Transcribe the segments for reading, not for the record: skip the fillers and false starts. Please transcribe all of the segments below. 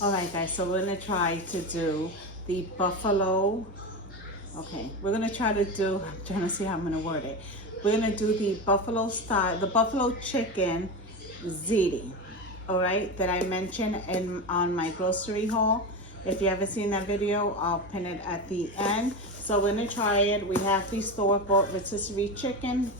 All right, guys, so we're gonna try to do the buffalo. Okay, we're gonna try to do, I'm trying to see how I'm gonna word it. We're gonna do the buffalo style, the buffalo chicken ziti, all right, that I mentioned on my grocery haul. If you haven't seen that video, I'll pin it at the end. So we're gonna try it. We have the store-bought rotisserie chicken.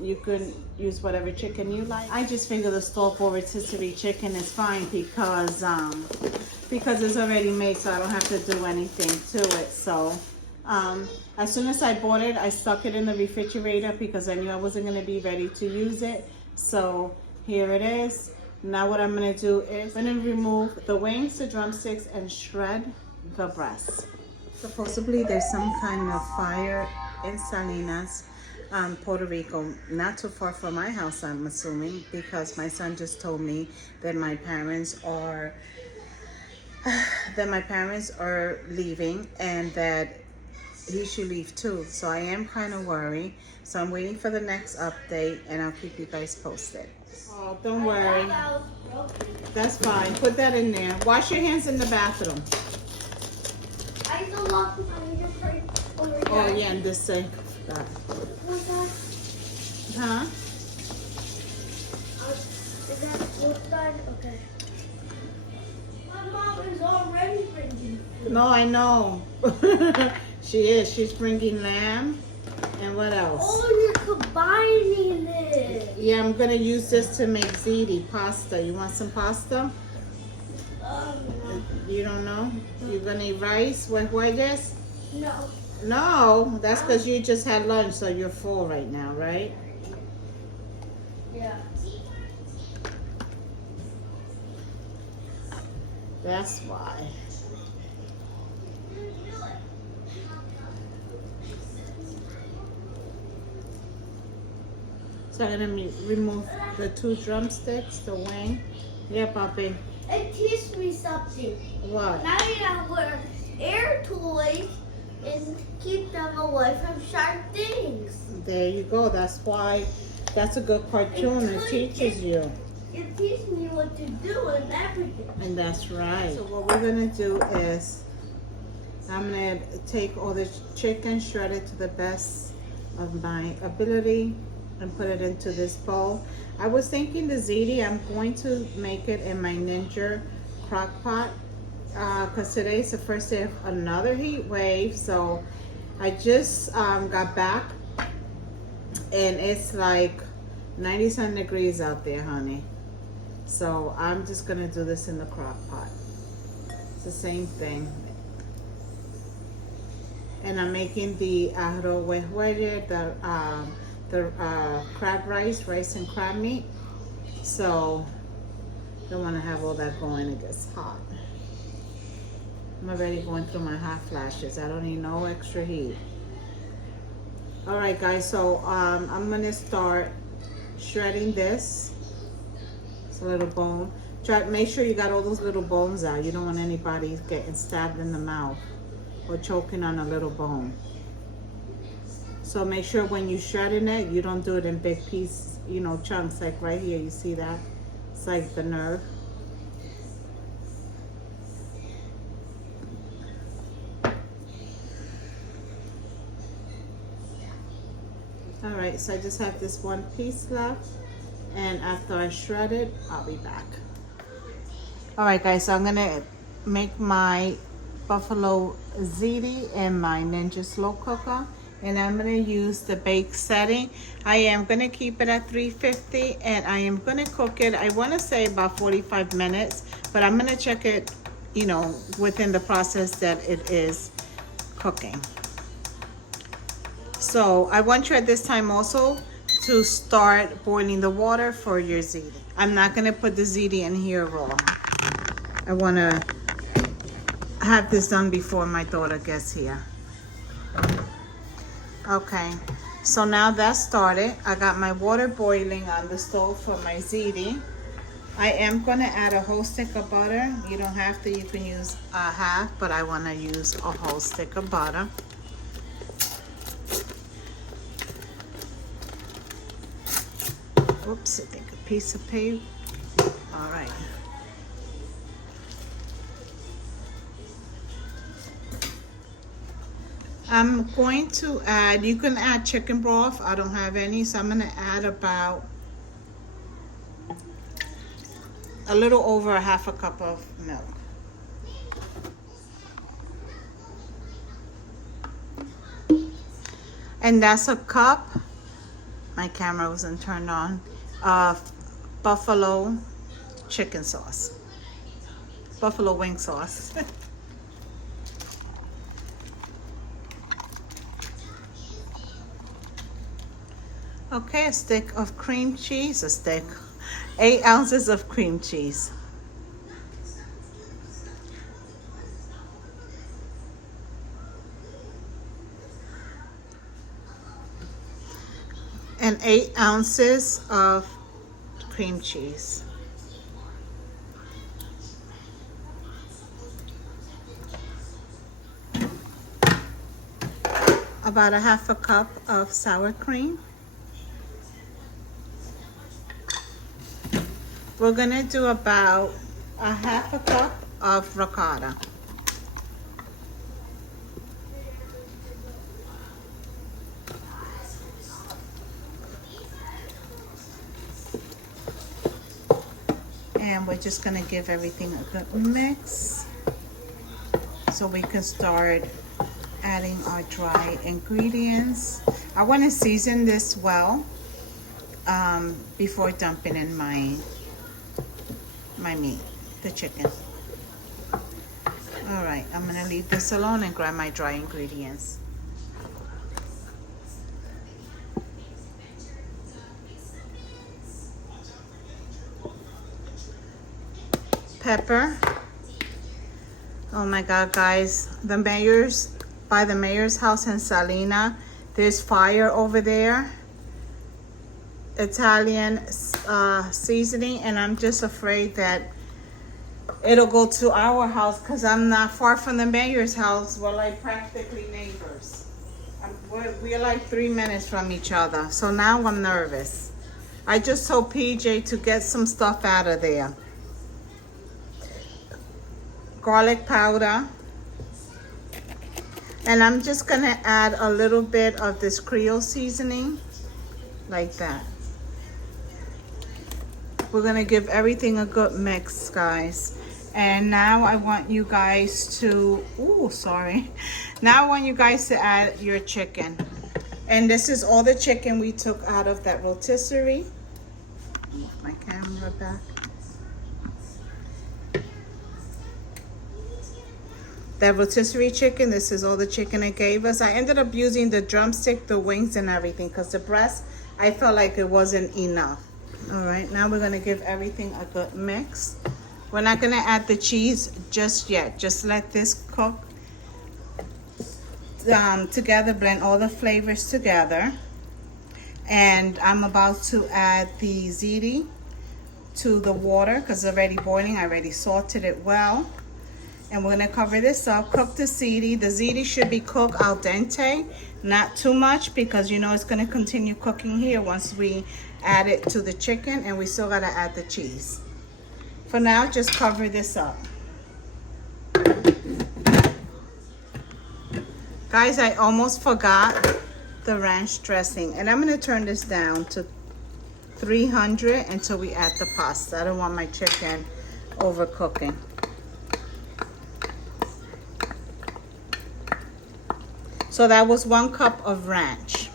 You can use whatever chicken you like. I just figure the store-bought rotisserie chicken is fine because it's already made, so I don't have to do anything to it. So as soon as I bought it, I stuck it in the refrigerator because I knew I wasn't gonna be ready to use it. So here it is. Now what I'm gonna do is I'm gonna remove the wings, the drumsticks, and shred the breast. Supposedly there's some kind of fire in Salinas, Puerto Rico, not too far from my house, I'm assuming, because my son just told me that my parents are leaving and that he should leave too. So I am kind of worried. So I'm waiting for the next update and I'll keep you guys posted. Oh, don't worry. That's fine. Put that in there. Wash your hands in the bathroom. I need to lock my over here. Oh yeah, and this sink. That. Huh? Is that both done? Okay. My mom is already bringing food. No, I know. She is. She's bringing lamb. And what else? Oh, you're combining it. Yeah, I'm going to use this to make ziti, pasta. You want some pasta? You don't know? You're going to eat rice with wedges? No. No, that's because you just had lunch, so you're full right now, right? Yeah. That's why. So I'm gonna remove the 2 drumsticks, the wing. Yeah, Papi. It teach me something. What? Now you gotta wear air toys and keep them away from sharp things. There you go. That's why. That's a good cartoon. It teaches you. It teaches me what to do and everything. And that's right. So what we're gonna do is, I'm gonna take all the chicken, shred it to the best of my ability, and put it into this bowl. I was thinking the ziti, I'm going to make it in my Ninja crock pot because today's the first day of another heat wave. So I just got back and it's like 90-some degrees out there, honey. So I'm just gonna do this in the crock pot. It's the same thing. And I'm making the arroz with huelle, the crab rice and crab meat. So don't want to have all that going. It gets hot. I'm already going through my hot flashes. I don't need no extra heat. All right, guys. So I'm gonna start shredding this. It's a little bone. Make sure you got all those little bones out. You don't want anybody getting stabbed in the mouth or choking on a little bone. So make sure when you shredding it, you don't do it in big pieces, you know, chunks, like right here, you see that? It's like the nerve. All right, so I just have this one piece left, and after I shred it, I'll be back. All right, guys, so I'm gonna make my buffalo ziti in my Ninja slow cooker. And I'm gonna use the bake setting. I am gonna keep it at 350 and I am gonna cook it, I wanna say about 45 minutes, but I'm gonna check it, you know, within the process that it is cooking. So I want you at this time also to start boiling the water for your ziti. I'm not gonna put the ziti in here raw. I wanna have this done before my daughter gets here. Okay, so now that's started. I got my water boiling on the stove for my ziti. I am gonna add a whole stick of butter. You don't have to, you can use a half, but I wanna use a whole stick of butter. Oops, I think a piece of paper. All right. I'm going to add, you can add chicken broth. I don't have any, so I'm gonna add about a little over a half a cup of milk. And that's a cup, my camera wasn't turned on, of buffalo chicken sauce. Buffalo wing sauce. Okay, a stick of cream cheese, 8 ounces of cream cheese. And 8 ounces of cream cheese. About a half a cup of sour cream. We're gonna do about a half a cup of ricotta. And we're just gonna give everything a good mix so we can start adding our dry ingredients. I wanna season this well before dumping in my meat, the chicken. All right, I'm gonna leave this alone and grab my dry ingredients. Pepper. Oh my God, guys, by the mayor's house in Salina, there's fire over there. Italian seasoning, and I'm just afraid that it'll go to our house because I'm not far from the mayor's house. We're like practically neighbors. We're like 3 minutes from each other. So now I'm nervous. I just told PJ to get some stuff out of there. Garlic powder. And I'm just gonna add a little bit of this Creole seasoning, like that. We're gonna give everything a good mix, guys. And now I want you guys to, Now I want you guys to add your chicken. And this is all the chicken we took out of that rotisserie. Move my camera back. That rotisserie chicken, this is all the chicken it gave us. I ended up using the drumstick, the wings, and everything because the breast, I felt like it wasn't enough. All right, now we're gonna give everything a good mix. We're not gonna add the cheese just yet. Just let this cook together, blend all the flavors together. And I'm about to add the ziti to the water because it's already boiling. I already salted it well. And we're gonna cover this up, cook the ziti. The ziti should be cooked al dente, not too much because you know it's gonna continue cooking here once we add it to the chicken, and we still gotta add the cheese. For now, just cover this up. Guys, I almost forgot the ranch dressing, and I'm gonna turn this down to 300 until we add the pasta. I don't want my chicken overcooking. So that was 1 cup of ranch.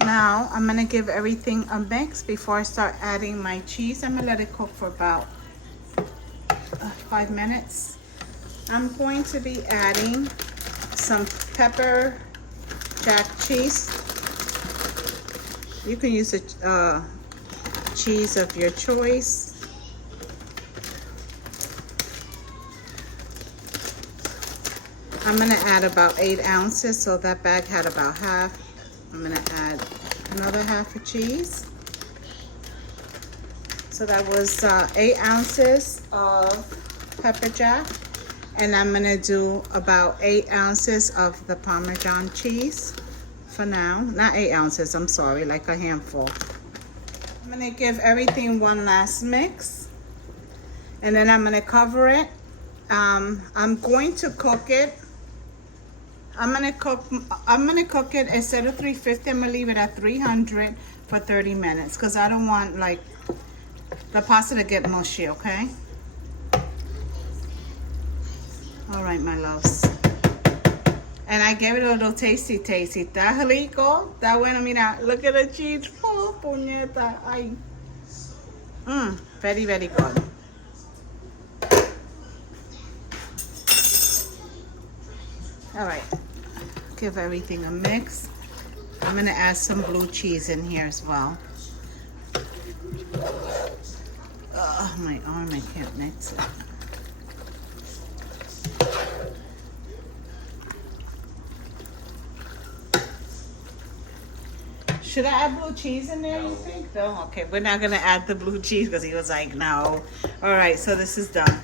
Now I'm gonna give everything a mix before I start adding my cheese. I'm gonna let it cook for about 5 minutes. I'm going to be adding some pepper jack cheese. You can use a cheese of your choice. I'm gonna add about 8 ounces, so that bag had about half. I'm gonna add another half a cheese. So that was 8 ounces of pepper jack. And I'm gonna do about 8 ounces of the Parmesan cheese for now. Not 8 ounces, I'm sorry, like a handful. I'm gonna give everything one last mix. And then I'm gonna cover it. I'm going to cook it. I'm gonna cook it instead of 350, I'm gonna leave it at 300 for 30 minutes because I don't want like the pasta to get mushy, okay? All right, my loves. And I gave it a little tasty. Está rico. Está bueno, mira. Look at the cheese. Oh, puñeta. Ay. Very, very good. All right. Give everything a mix. I'm going to add some blue cheese in here as well. Oh, my arm. I can't mix it. Should I add blue cheese in there, you think? No? Okay, we're not gonna add the blue cheese because he was like, no. All right, so this is done.